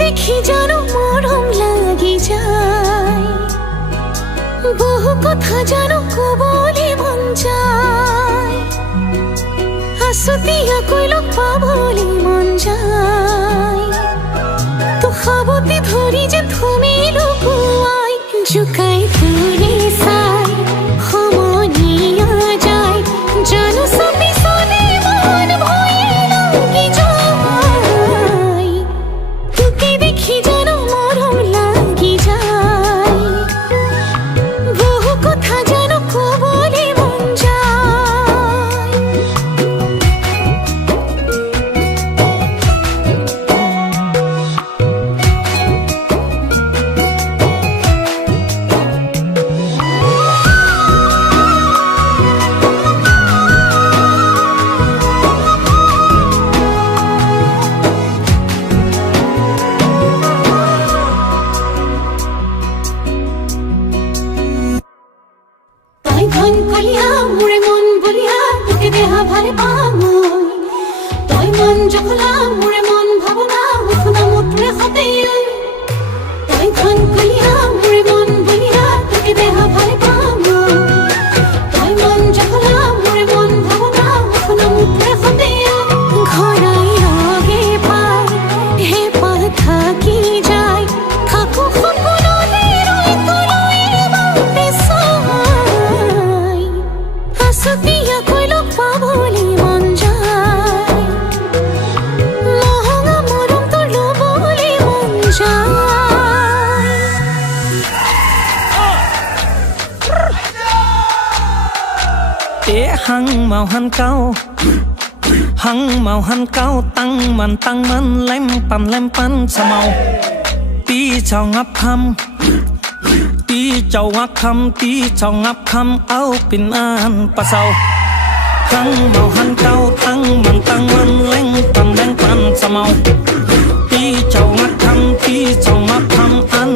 দেখি যেন মরম লাগি যায়, বহু কথা যেন কবলে মন যায়, হাসতিয়া কইলো পাবলে মন যায়, তো খাবতে ধরি যে তুমি লুকুয়াই জুকাই তুলে সাই খমনিয়া যায় জানো সবই সনে মন ভয়ে লাগি যায়, তোকে দেখি যেন মরম লাগি যায়, বহু কথা যেন কবলে মন যায়। ধন কলিয়া মুড়ে মন বলিয়া তোকে দেহা ভারে পামই, তই মন জখলা মুড়ে মন ভাবনা উঠনা মুটরে হতে, তই ধন কলিয়া মুড়ে মন বলিয়া তোকে দেহা ভারে পামই, তই মন জখলা মুড়ে মন ভাবনা উঠনা মুটরে হতে, ঘরাই আগে পাই হে পা থাকি যায় থাকো সপনলে রই তুলই বাতে সাই, হাসতিয়া কইলো পাবলে মন যায়, মহঙা মরম তোর লবলে মন যায়। Ế hăng màu hăng cao tăng man lem pan sa màu tí chào ngắp khăm áo pin an pa sau hăng màu hăng cao tăng man lem pan sa màu tí chào ngắp khăm an